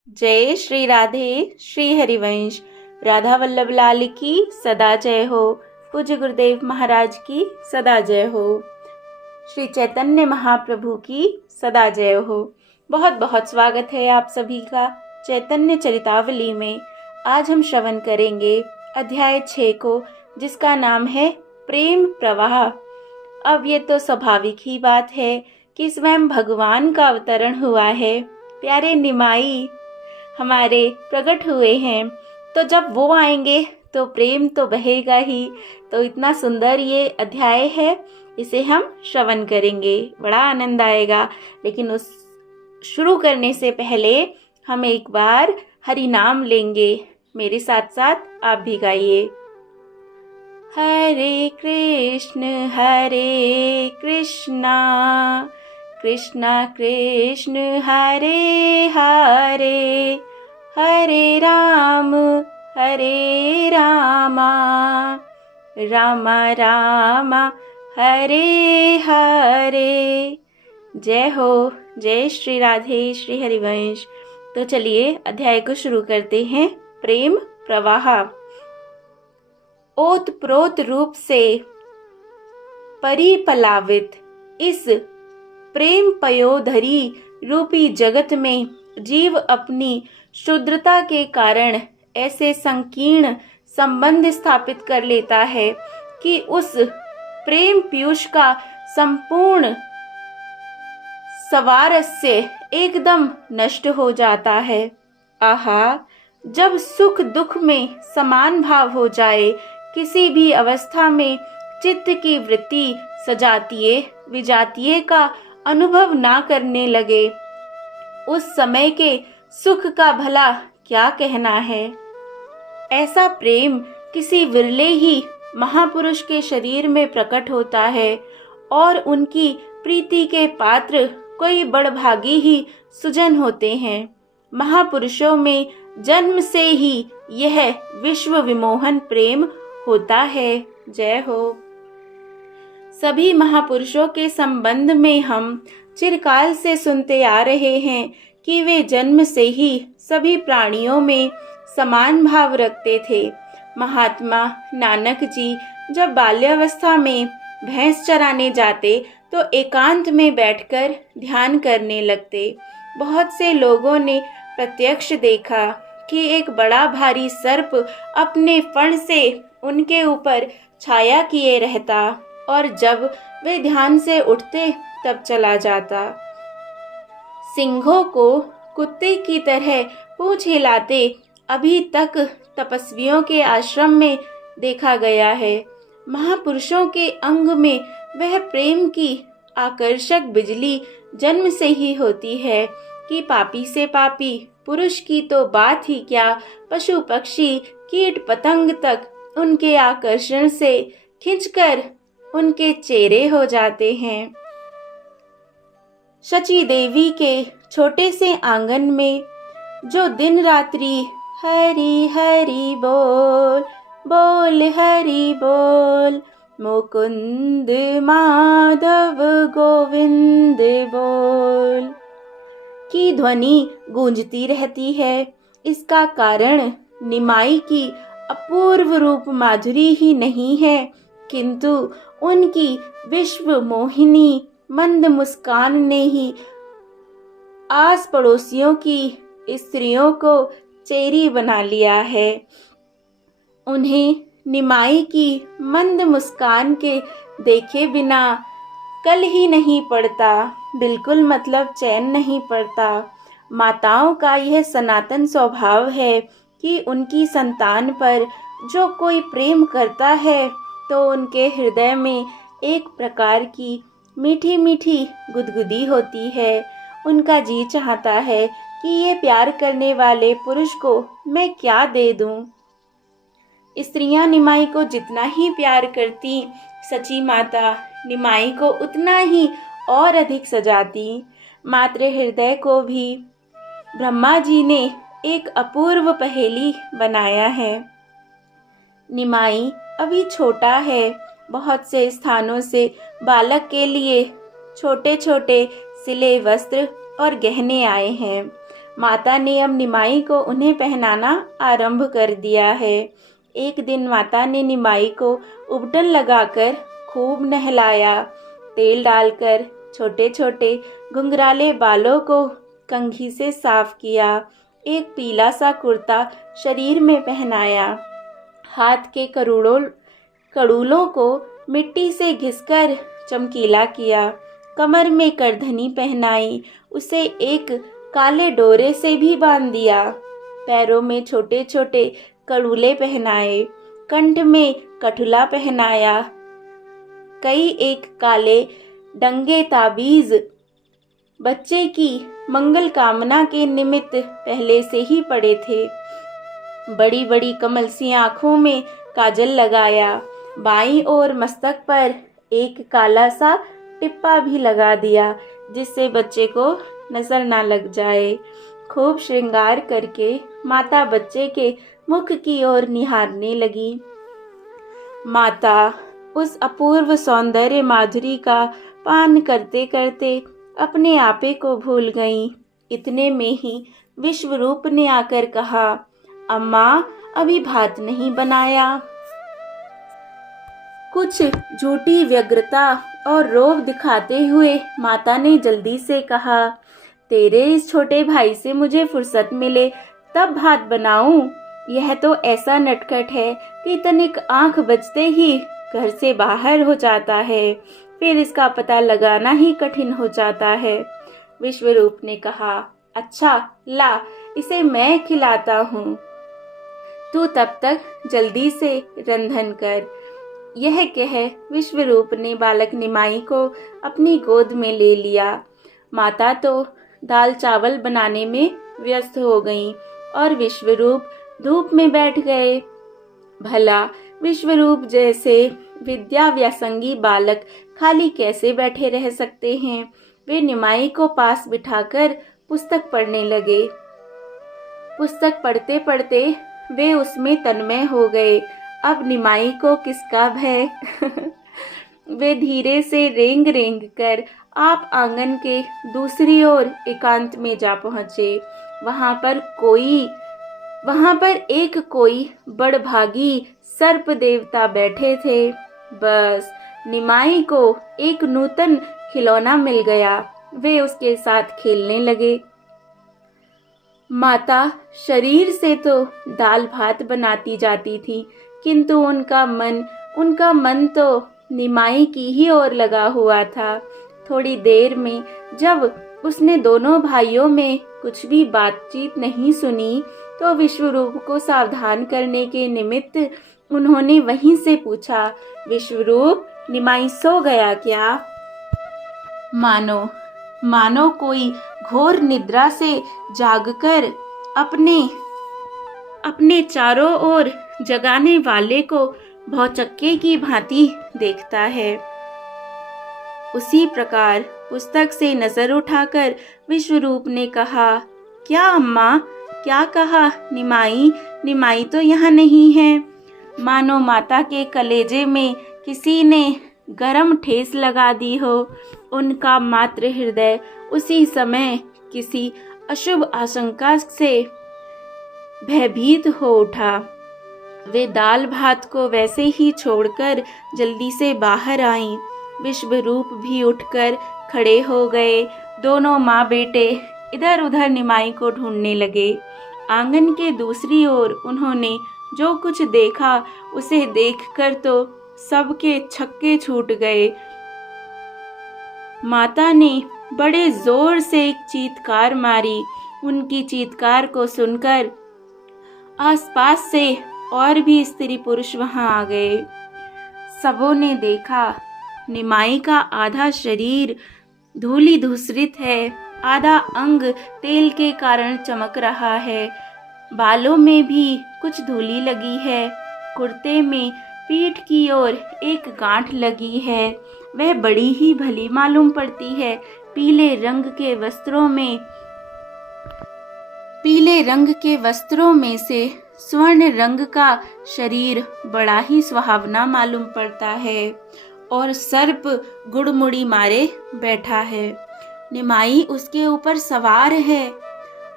जय श्री राधे श्री हरिवंश। राधा वल्लभ लाल की सदा जय हो। पूज्य गुरुदेव महाराज की सदा जय हो। श्री चैतन्य महाप्रभु की सदा जय हो। बहुत बहुत स्वागत है आप सभी का चैतन्य चरितावली में। आज हम श्रवण करेंगे अध्याय 6 को, जिसका नाम है प्रेम प्रवाह। अब ये तो स्वाभाविक ही बात है कि स्वयं भगवान का अवतरण हुआ है। प्यारे निमाई हमारे प्रकट हुए हैं, तो जब वो आएंगे तो प्रेम तो बहेगा ही। तो इतना सुंदर ये अध्याय है, इसे हम श्रवण करेंगे, बड़ा आनंद आएगा। लेकिन उस शुरू करने से पहले हम एक बार हरि नाम लेंगे। मेरे साथ साथ आप भी गाइए। हरे कृष्णा कृष्णा कृष्ण हरे हरे, हरे रामा रामा रामा हरे हरे। जय हो, जय श्री राधे श्री हरिवंश। तो चलिए अध्याय को शुरू करते हैं। प्रेम प्रवाह। ओतप्रोत रूप से परिपलावित इस प्रेम पयोधरी रूपी जगत में जीव अपनी शुद्रता के कारण ऐसे संकीर्ण संबंध स्थापित कर लेता है कि उस प्रेम पीयूष का संपूर्ण स्वारस्य एकदम नष्ट हो जाता है। आहा, जब सुख दुख में समान भाव हो जाए, किसी भी अवस्था में चित्त की वृत्ति सजातीय विजातीय का अनुभव ना करने लगे, उस समय के सुख का भला क्या कहना है। ऐसा प्रेम किसी विरले ही महापुरुष के शरीर में प्रकट होता है और उनकी प्रीति के पात्र कोई बड़भागी ही सुजन होते हैं। महापुरुषों में जन्म से ही यह विश्व विमोहन प्रेम होता है। जय हो। सभी महापुरुषों के संबंध में हम चिरकाल से सुनते आ रहे हैं कि वे जन्म से ही सभी प्राणियों में समान भाव रखते थे। महात्मा नानक जी जब बाल्यावस्था में भैंस चराने जाते तो एकांत में बैठकर ध्यान करने लगते। बहुत से लोगों ने प्रत्यक्ष देखा कि एक बड़ा भारी सर्प अपने फण से उनके ऊपर छाया किए रहता और जब वे ध्यान से उठते तब चला जाता। सिंहों को कुत्ते की तरह पूंछ हिलाते अभी तक तपस्वियों के आश्रम में देखा गया है। महापुरुषों के अंग में वह प्रेम की आकर्षक बिजली जन्म से ही होती है कि पापी से पापी पुरुष की तो बात ही क्या, पशु पक्षी कीट पतंग तक उनके आकर्षण से खिंचकर उनके चेहरे हो जाते हैं। शची देवी के छोटे से आंगन में जो दिन रात्रि हरि हरि बोल बोल हरि बोल, मुकुंद माधव गोविंद बोल की ध्वनि गूंजती रहती है, इसका कारण निमाई की अपूर्व रूप माधुरी ही नहीं है, किंतु उनकी विश्व मोहिनी मंद मुस्कान ने ही आस पड़ोसियों की स्त्रियों को चेरी बना लिया है। उन्हें निमाई की मंद मुस्कान के देखे बिना कल ही नहीं पड़ता, बिल्कुल मतलब चैन नहीं पड़ता। माताओं का यह सनातन स्वभाव है कि उनकी संतान पर जो कोई प्रेम करता है तो उनके हृदय में एक प्रकार की मीठी मीठी गुदगुदी होती है। उनका जी चाहता है कि ये प्यार करने वाले पुरुष को मैं क्या दे दूं। स्त्रियां निमाई को जितना ही प्यार करती, सची माता निमाई को उतना ही और अधिक सजाती। मातृ हृदय को भी ब्रह्मा जी ने एक अपूर्व पहेली बनाया है। निमाई अभी छोटा है, बहुत से स्थानों से बालक के लिए छोटे छोटे सिले वस्त्र और गहने आए हैं। माता ने अब निमाई को उन्हें पहनाना आरंभ कर दिया है। एक दिन माता ने निमाई को उबटन लगाकर खूब नहलाया। तेल डालकर छोटे छोटे घुंघराले बालों को कंघी से साफ किया। एक पीला सा कुर्ता शरीर में पहनाया। हाथ के कड़ूलों को मिट्टी से घिसकर चमकीला किया। कमर में करधनी पहनाई, उसे एक काले डोरे से भी बांध दिया। पैरों में छोटे छोटे कड़ूले पहनाए, कंठ में कठुला पहनाया। कई एक काले डंगे ताबीज बच्चे की मंगल कामना के निमित्त पहले से ही पड़े थे। बड़ी बड़ी कमल सी आंखों में काजल लगाया। बाईं ओर मस्तक पर एक काला सा टिप्पा भी लगा दिया, जिससे बच्चे को नजर ना लग जाए। खूब श्रृंगार करके माता बच्चे के मुख की ओर निहारने लगी। माता उस अपूर्व सौंदर्य माधुरी का पान करते करते अपने आपे को भूल गईं। इतने में ही विश्वरूप ने आकर कहा, अम्मा अभी भात नहीं बनाया। कुछ झूठी व्यग्रता और रोब दिखाते हुए माता ने जल्दी से कहा, तेरे इस छोटे भाई से मुझे फुर्सत मिले तब भात बनाऊं। यह तो ऐसा नटखट है कि तनिक आंख बचते ही घर से बाहर हो जाता है, फिर इसका पता लगाना ही कठिन हो जाता है। विश्वरूप ने कहा, अच्छा ला, इसे मैं खिलाता हूँ, तू तब तक जल्दी से रंधन कर। यह कह विश्वरूप ने बालक निमाई को अपनी गोद में ले लिया। माता तो दाल चावल बनाने में व्यस्त हो गईं और विश्वरूप धूप में बैठ गए। भला विश्वरूप जैसे विद्या व्यासंगी बालक खाली कैसे बैठे रह सकते हैं। वे निमाई को पास बिठाकर पुस्तक पढ़ने लगे। पुस्तक पढ़ते पढ़ते वे उसमें तन्मय हो गए। अब निमाई को किसका भय। वे धीरे से रेंग रेंग कर आप आंगन के दूसरी ओर एकांत में जा पहुंचे। वहां पर एक कोई बड़भागी सर्प देवता बैठे थे। बस निमाई को एक नूतन खिलौना मिल गया। वे उसके साथ खेलने लगे। माता शरीर से तो दाल भात बनाती जाती थी, किंतु उनका मन तो निमाई की ही ओर लगा हुआ था। थोड़ी देर में जब उसने दोनों भाइयों में कुछ भी बातचीत नहीं सुनी, तो विश्वरूप को सावधान करने के निमित्त उन्होंने वहीं से पूछा, विश्वरूप निमाई सो गया क्या? मानो कोई घोर निद्रा से जागकर अपने चारों ओर जगाने वाले को भौचक्के की भांति देखता है। उसी प्रकार पुस्तक से नजर उठाकर विश्वरूप ने कहा, क्या अम्मा, क्या कहा? निमाई तो यहाँ नहीं है। मानो माता के कलेजे में किसी ने गरम ठेस लगा दी हो। उनका मातृ हृदय उसी समय किसी अशुभ आशंका से भयभीत हो उठा। वे दाल भात को वैसे ही छोड़कर जल्दी से बाहर आईं। विश्वरूप भी उठकर खड़े हो गए। दोनों माँ बेटे इधर उधर निमाई को ढूंढने लगे। आंगन के दूसरी ओर उन्होंने जो कुछ देखा उसे देखकर तो सबके छक्के छूट गए। माता ने बड़े जोर से एक चीत्कार मारी। उनकी चीत्कार को सुनकर आसपास से और भी स्त्री पुरुष वहां आ गए। सबों ने देखा, निमाई का आधा शरीर धूलि धूसरित है, आधा अंग तेल के कारण चमक रहा है, बालों में भी कुछ धूली लगी है, कुर्ते में पीठ की ओर एक गांठ लगी है, वह बड़ी ही भली मालूम पड़ती है। पीले रंग के वस्त्रों में से स्वर्ण रंग का शरीर बड़ा ही सुहावना मालूम पड़ता है और सर्प गुड़मुड़ी मारे बैठा है। निमाई उसके ऊपर सवार है।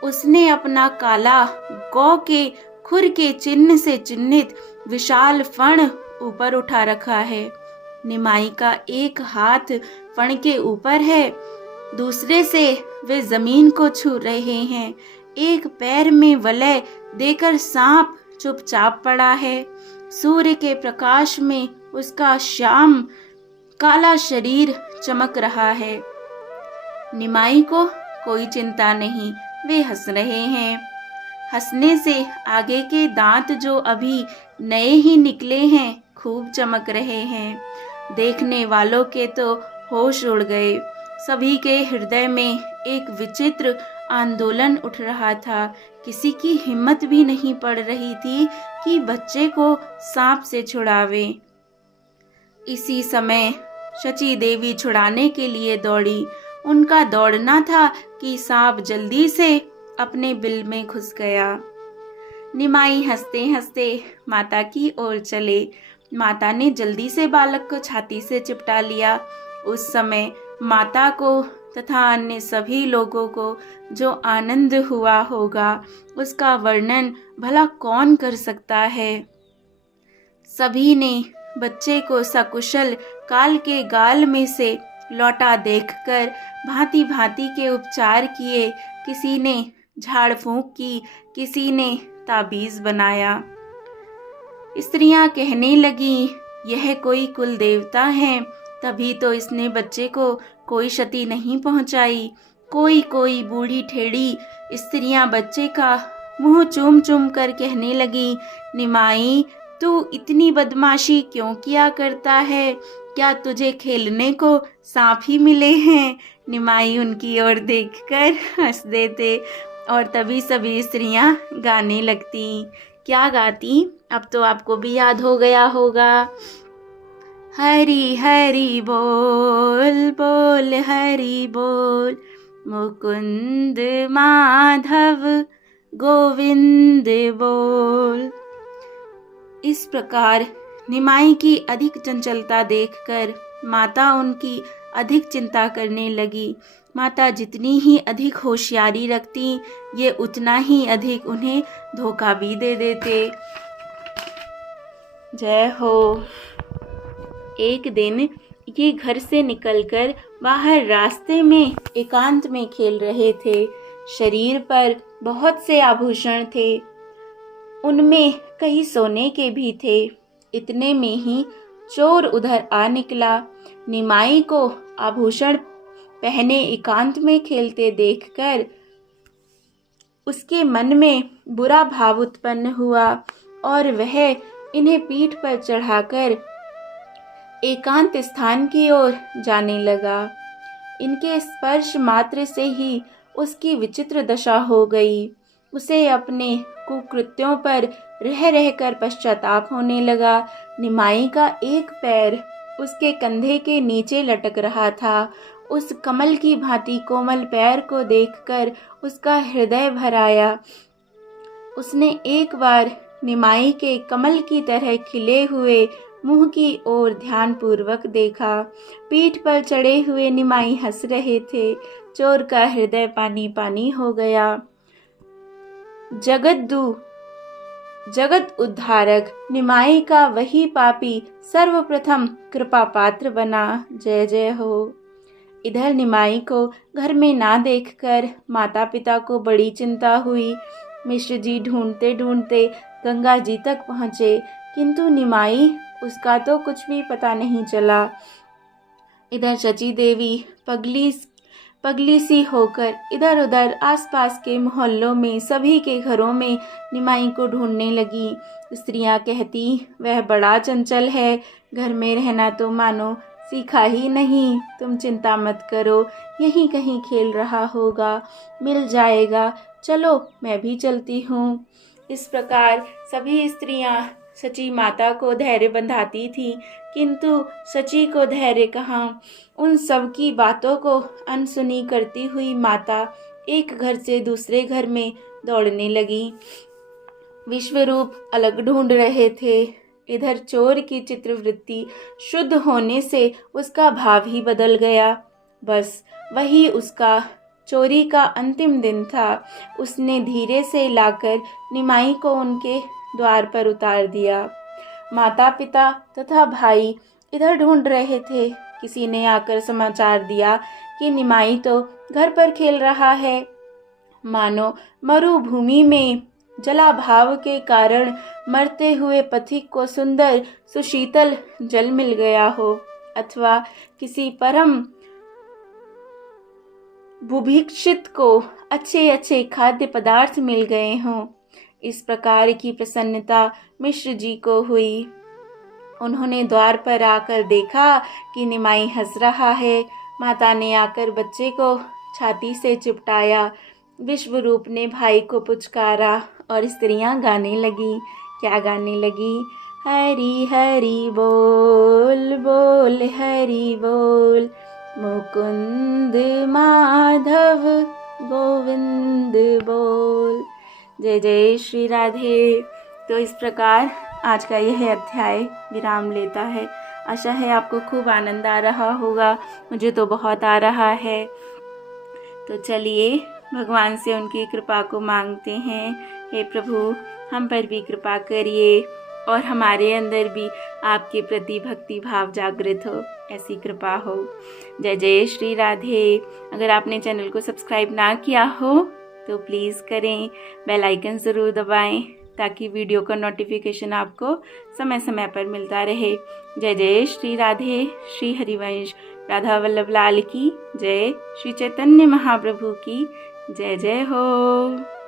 उसने अपना काला गौ के खुर के चिन्ह से चिन्हित विशाल फण ऊपर उठा रखा है। निमाई का एक हाथ फण के ऊपर है, दूसरे से वे जमीन को छू रहे हैं। एक पैर में वलय देकर सांप चुपचाप पड़ा है। सूर्य के प्रकाश में उसका श्याम काला शरीर चमक रहा है। निमाई को कोई चिंता नहीं, वे हंस रहे हैं। हंसने से आगे के दांत जो अभी नए ही निकले हैं खूब चमक रहे हैं। देखने वालों के तो होश उड़ गए। सभी के हृदय में एक विचित्र आंदोलन उठ रहा था। किसी की हिम्मत भी नहीं पड़ रही थी कि बच्चे को सांप से छुड़ावे। इसी समय शची देवी छुड़ाने के लिए दौड़ी। उनका दौड़ना था कि सांप जल्दी से अपने बिल में घुस गया। निमाई हंसते हंसते माता की ओर चले। माता ने जल्दी से बालक को छाती से चिपटा लिया। उस समय माता को तथा अन्य सभी लोगों को जो आनंद हुआ होगा उसका वर्णन भला कौन कर सकता है। सभी ने बच्चे को सकुशल काल के गाल में से लौटा देखकर भांति भांति के उपचार किए। किसी ने झाड़ फूंक की, किसी ने ताबीज बनाया। स्त्रियां कहने लगी, यह कोई कुल देवता है, तभी तो इसने बच्चे को कोई क्षति नहीं पहुंचाई। कोई बूढ़ी ठेड़ी स्त्रियां बच्चे का मुंह चूम चूम कर कहने लगी, निमाई तू इतनी बदमाशी क्यों किया करता है? क्या तुझे खेलने को सांप ही मिले हैं? निमाई उनकी ओर देखकर हंस देते और तभी सभी स्त्रियां गाने लगती। क्या गाती अब तो आपको भी याद हो गया होगा। हरि हरि बोल बोल हरि बोल, मुकुंद माधव गोविंद बोल। इस प्रकार निमाई की अधिक चंचलता देखकर माता उनकी अधिक चिंता करने लगी। माता जितनी ही अधिक होशियारी रखती, ये उतना ही अधिक उन्हें धोखा भी दे देते। जय हो। एक दिन ये घर से निकलकर बाहर रास्ते में एकांत में खेल रहे थे। शरीर पर बहुत से आभूषण थे, उनमें कई सोने के भी थे। इतने में ही चोर उधर आ निकला। निमाई को आभूषण पहने एकांत में खेलते देखकर उसके मन में बुरा भाव उत्पन्न हुआ और वह इन्हें पीठ पर चढ़ाकर एकांत स्थान की ओर जाने लगा। इनके स्पर्श मात्र से ही उसकी विचित्र दशा हो गई। उसे अपने कुकृत्यों पर रह रहकर पश्चाताप होने लगा। निमाई का एक पैर उसके कंधे के नीचे लटक रहा था। उस कमल की भांति कोमल पैर को देखकर उसका हृदय भर आया। उसने एक बार निमाई के कमल की तरह खिले हुए मुंह की ओर ध्यानपूर्वक देखा। पीठ पर चढ़े हुए निमाई हंस रहे थे। चोर का हृदय पानी पानी हो गया। जगत उद्धारक निमाई का वही पापी सर्वप्रथम कृपा पात्र बना। जय जय हो। इधर निमाई को घर में ना देखकर माता पिता को बड़ी चिंता हुई। मिश्र जी ढूंढते ढूंढते गंगा जी तक पहुँचे, किंतु निमाई उसका तो कुछ भी पता नहीं चला। इधर शची देवी पगली सी होकर इधर उधर आसपास के मोहल्लों में सभी के घरों में निमाई को ढूंढने लगी। स्त्रियां कहती, वह बड़ा चंचल है, घर में रहना तो मानो सीखा ही नहीं। तुम चिंता मत करो, यहीं कहीं खेल रहा होगा, मिल जाएगा, चलो मैं भी चलती हूँ। इस प्रकार सभी स्त्रियां सची माता को धैर्य बंधाती थी, किंतु सची को धैर्य कहाँ। उन सब की बातों को अनसुनी करती हुई माता एक घर से दूसरे घर में दौड़ने लगी। विश्वरूप अलग ढूंढ रहे थे। इधर चोर की चित्रवृत्ति शुद्ध होने से उसका भाव ही बदल गया। बस वही उसका चोरी का अंतिम दिन था, उसने धीरे से लाकर निमाई को उनके द्वार पर उतार दिया। माता पिता तथा भाई इधर ढूंढ रहे थे। किसी ने आकर समाचार दिया कि निमाई तो घर पर खेल रहा है। मानो मरुभूमि में जलाभाव के कारण मरते हुए पथिक को सुंदर सुशीतल जल मिल गया हो, अथवा किसी परम बुभीक्षित को अच्छे अच्छे खाद्य पदार्थ मिल गए हों। इस प्रकार की प्रसन्नता मिश्र जी को हुई। उन्होंने द्वार पर आकर देखा कि निमाई हंस रहा है। माता ने आकर बच्चे को छाती से चिपटाया। विश्वरूप ने भाई को पुचकारा और स्त्रियां गाने लगी। क्या गाने लगी? हरि हरि बोल बोल हरि बोल, मुकुंद माधव गोविंद बोल। जय जय श्री राधे। तो इस प्रकार आज का यह अध्याय विराम लेता है। आशा है आपको खूब आनंद आ रहा होगा, मुझे तो बहुत आ रहा है। तो चलिए भगवान से उनकी कृपा को मांगते हैं। हे प्रभु, हम पर भी कृपा करिए और हमारे अंदर भी आपके प्रति भक्ति भाव जागृत हो, ऐसी कृपा हो। जय जय श्री राधे। अगर आपने चैनल को सब्सक्राइब ना किया हो तो प्लीज़ करें, बेल आइकन ज़रूर दबाएं ताकि वीडियो का नोटिफिकेशन आपको समय समय पर मिलता रहे। जय जय श्री राधे। श्री हरिवंश राधा वल्लभ लाल की जय। श्री चैतन्य महाप्रभु की जय जय हो।